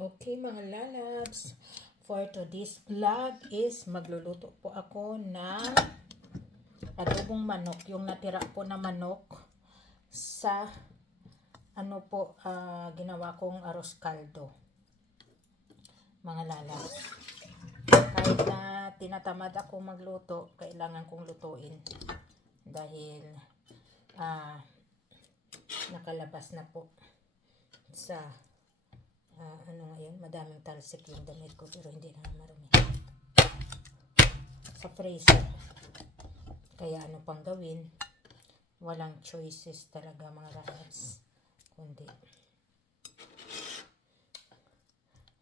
Okay mga lalabs, for today's vlog is magluluto po ako ng adobong manok. Yung natira po na manok sa ano po ah, ginawa kong aros kaldo. Mga lalabs. Kahit na tinatamad ako magluto, kailangan kong lutuin. Dahil ah, nakalabas na po sa Ah, ano ngayon, madaming talsik yung damit ko pero hindi na marumi. Sa freezer. Kaya ano pang gawin, walang choices talaga mga lalabs. Kundi,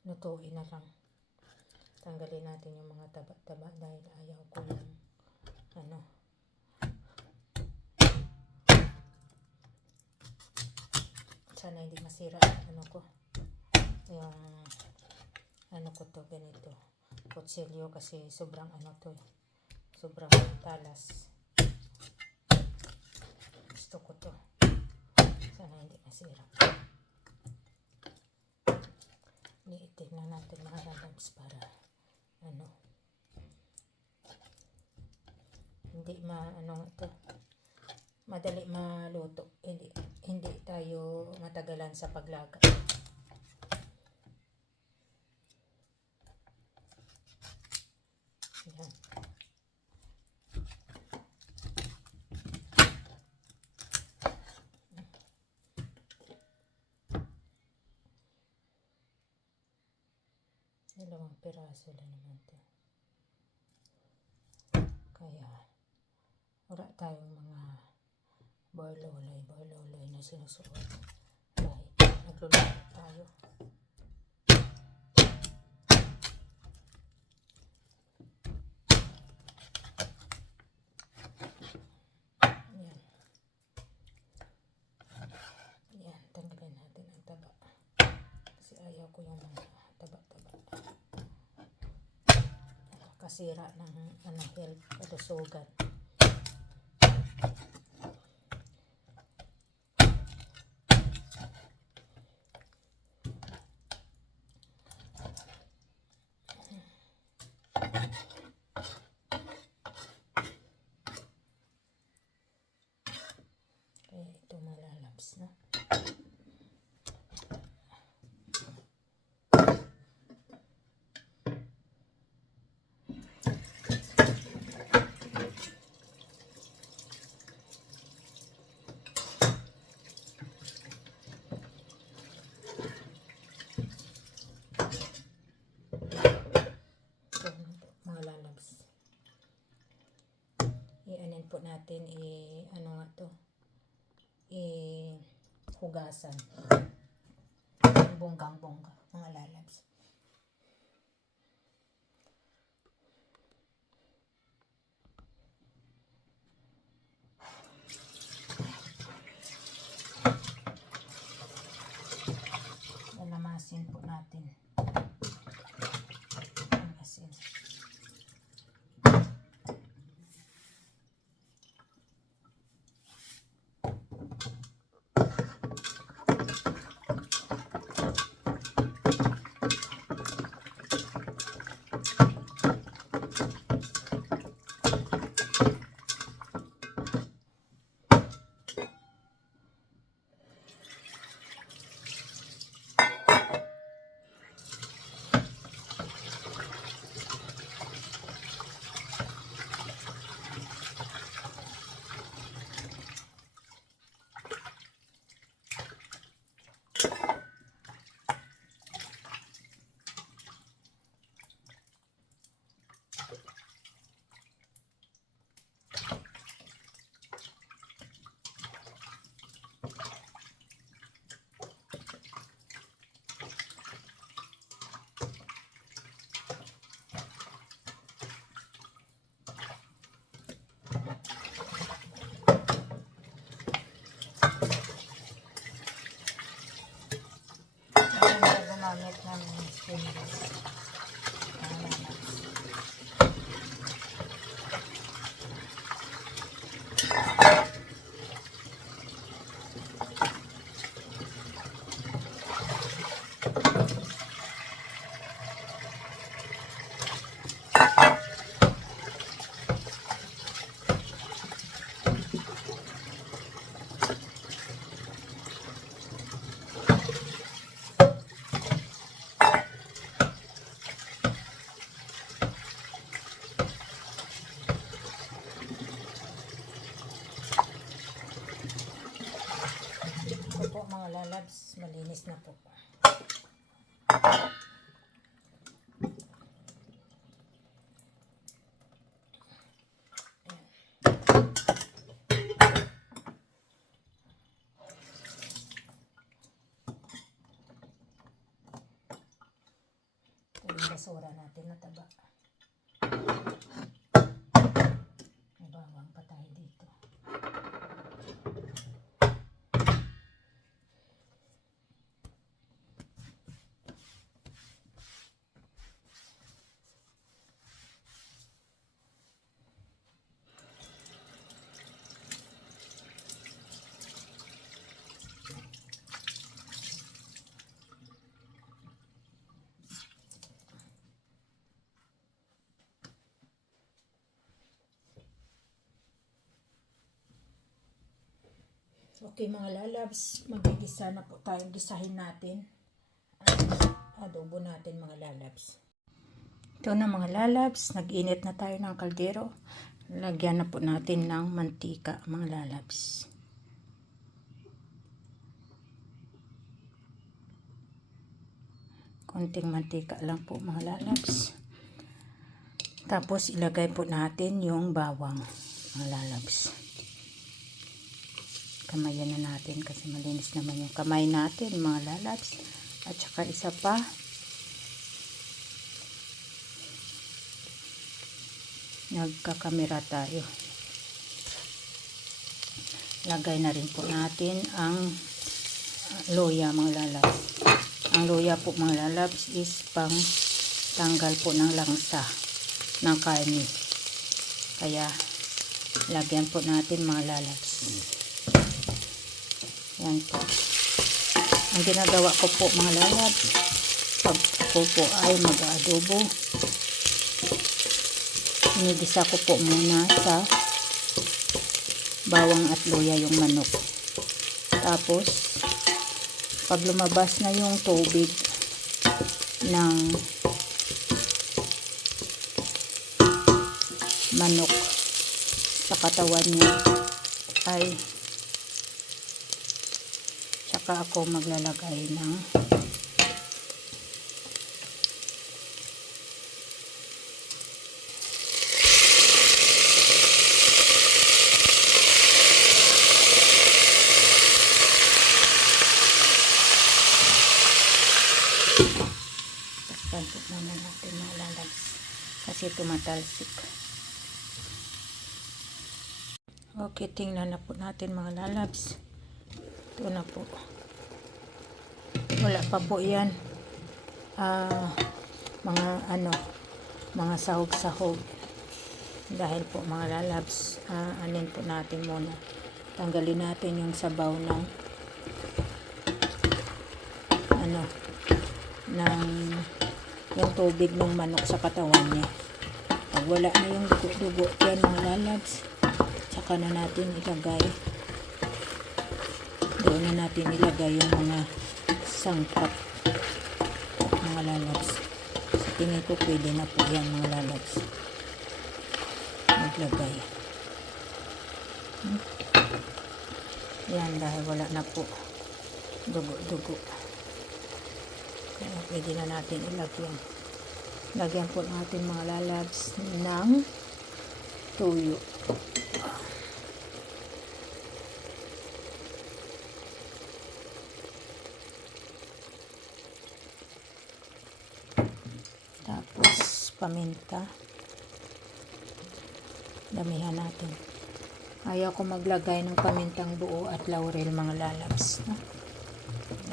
lutuin na lang. Tanggalin natin yung mga taba-taba dahil ayaw ko ng ano, sana hindi masira ano ko yung ano ko to ganito. Kutsilyo kasi sobrang ano to eh. sobrang talas gusto ko to. Sana hindi masira. Liitin na natin mga lalabs para ano hindi ma ano ito madali maluto. Hindi hindi tayo matagalan sa paglaga Yan. Dalawang lang naman to. Kaya, wala tayong mga barlolay, barlolay na sinusuot. Kahit nagluluto tayo. Yan. Yan, tanggalin natin ang taba. Kasi ayaw ko yung mga taba-taba. Nakakasira ng ano, health, kalusugan. Kaya ito malalabs na. Ito na po, mga lalabs. I-anin po natin, i- ano nga to, i- hugasan. Bonggang-bongga, mga Thank you. Na po. Basura natin na taba. May bawang pa tayo dito. Okay mga lalabs, magigisa na po tayo. Gisahin natin ang adobo natin mga lalabs. Ito na mga lalabs, nag-init na tayo ng kaldero. Lagyan na po natin ng mantika mga lalabs. Konting mantika lang po mga lalabs. Tapos ilagay po natin yung bawang mga lalabs kamayan na natin kasi malinis naman yung kamay natin mga lalabs. At saka isa pa. Nagkakamera tayo. Lagay na rin po natin ang loya mga lalabs. Ang loya po mga lalabs is pang tanggal po ng langsa ng karne kaya lagyan po natin mga lalabs yan po. Ang ginagawa ko po mga lalab, pag ko po ay mag-adobo, inigisa ko po muna sa bawang at luya yung manok. Tapos, pag lumabas na yung tubig ng manok sa katawan niya ay saka ako maglalagay ng Tantot naman natin malalag kasi tumatalsik. Okay, tingnan na po natin mga lalabs. Ito na po. Wala pa po yan. Ah, mga ano, mga sahog-sahog. Dahil po mga lalabs, ah, anin po natin muna. Tanggalin natin yung sabaw ng ano, ng yung tubig ng manok sa katawan niya. Pag wala na yung dugo-dugo yan mga lalabs, saka na natin ilagay doon na natin ilagay yung mga sangkap mga lalabs sa tingin ko pwede na po yan mga lalabs maglagay. Hmm. yan dahil wala na po. Dugo dugo kaya pwede na natin ilagyan. Lagyan po natin mga lalabs ng tuyo Tapos, paminta. Damihan natin. Ayaw ko maglagay ng pamintang buo at laurel mga lalabs. No?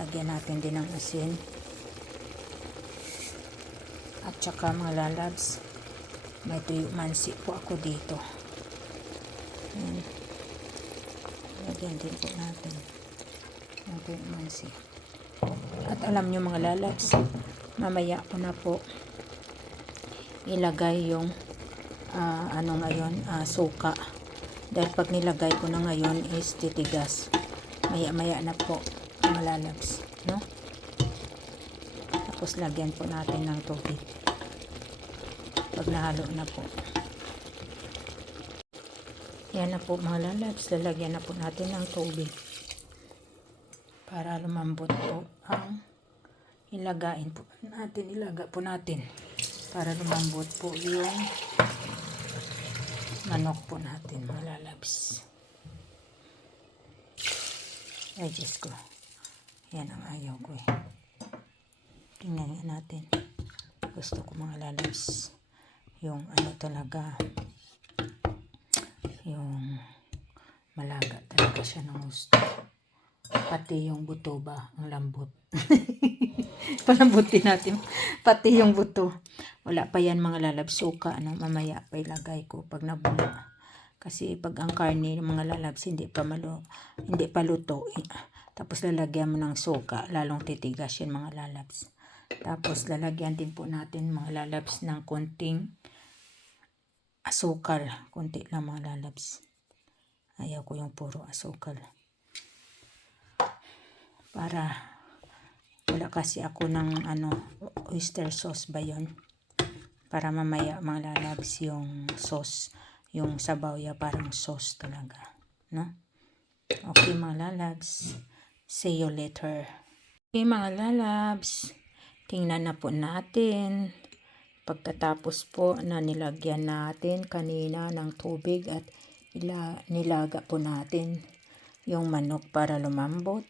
Lagyan natin din ng asin. At saka mga lalabs, may tuyo mansi po ako dito. Yan. Lagyan din po natin ng tuyo mansi. At alam nyo mga lalabs, mamaya ko na po ilagay yung uh, ano ngayon, uh, suka. Dahil pag nilagay ko na ngayon is titigas. Maya maya na po malalabs. No? Tapos lagyan po natin ng tubig. Pag nahalo na po. Yan na po mga lalabs. Lalagyan na po natin ng tubig. para lumambot po ang ilagain po natin, ilaga po natin para lumambot po yung manok po natin mga lalabs. Ay, Diyos ko. Yan ang ayaw ko eh. Tingnan natin. Gusto ko mga lalabs. Yung ano talaga. Yung malaga talaga siya ng gusto. Pati yung buto ba, ang lambot. Palambutin natin. Pati yung buto. Wala pa yan mga lalab. Suka, ano, mamaya pa ilagay ko pag nabula. Kasi pag ang karne ng mga lalabs hindi pa malo, hindi pa luto. eh, Tapos lalagyan mo ng suka, lalong titigas yan mga lalabs. Tapos lalagyan din po natin mga lalabs ng konting asukal. Konti lang mga lalabs. Ayaw ko yung puro asukal. Para wala kasi ako ng ano oyster sauce ba yon para mamaya mga lalabs yung sauce yung sabaw ya parang sauce talaga no? Okay mga lalabs see you later. Okay mga lalabs tingnan na po natin. Pagkatapos po na nilagyan natin kanina ng tubig at ila, nilaga po natin yung manok para lumambot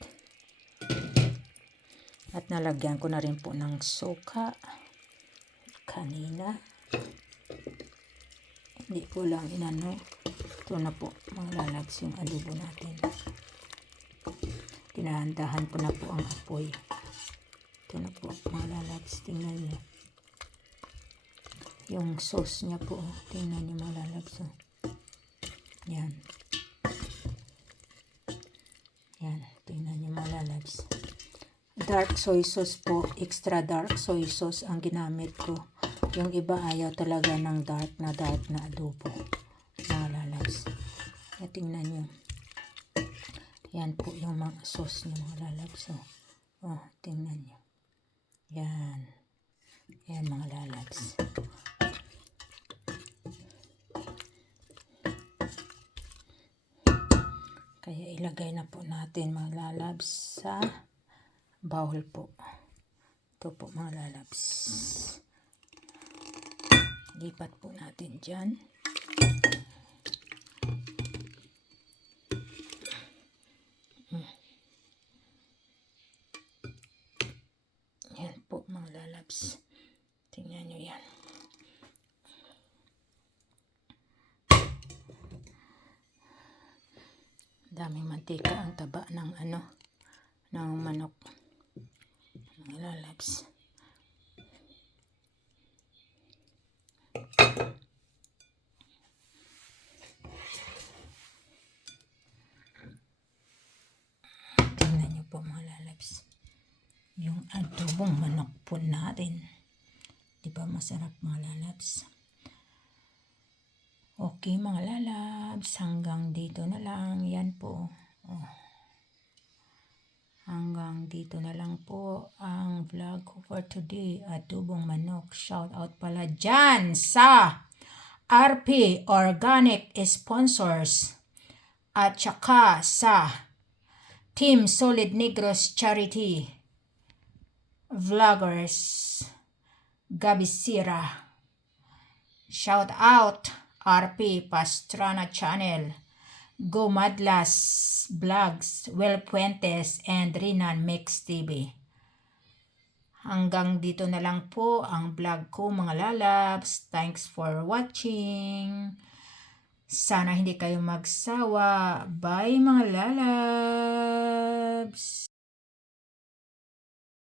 at nalagyan ko na rin po ng suka kanina. Hindi ko lang inano. Ito na po mga lalabs yung adobo natin. Tinahandahan ko na po ang apoy. Ito na po mga lalabs. Tingnan niyo. Yung sauce niya po. Tingnan niyo oh. Yan. Yan. Tingnan niyo mga lalabs dark soy sauce po, extra dark soy sauce ang ginamit ko. Yung iba ayaw talaga ng dark na dark na adobo. Mga lalabs. Kaya tingnan nyo. Yan po yung mga sauce niya mga lalabs. Oh, oh tingnan nyo. Yan. Yan mga lalabs. Kaya ilagay na po natin mga lalabs sa bawal po. Ito po mga lalabs. Lipat po natin dyan. Hmm. Yan po mga lalabs. Tingnan nyo yan. Daming mantika ang taba ng ano, ng manok mga lalabs. Tingnan niyo po mga lalabs. Yung adobong manok po natin. Di ba masarap mga lalabs? Okay mga lalabs, hanggang dito na lang. Yan po. Oh. Hanggang dito na lang po ang vlog ko for today. Adobong manok. Shout out pala dyan sa RP Organic Sponsors at saka sa Team Solid Negros Charity Vloggers Gabisira. Shout out RP Pastrana Channel. Go Madlas Vlogs, Will Puentes, and Rinan Mix TV. Hanggang dito na lang po ang vlog ko mga lalabs. Thanks for watching. Sana hindi kayo magsawa. Bye mga lalabs.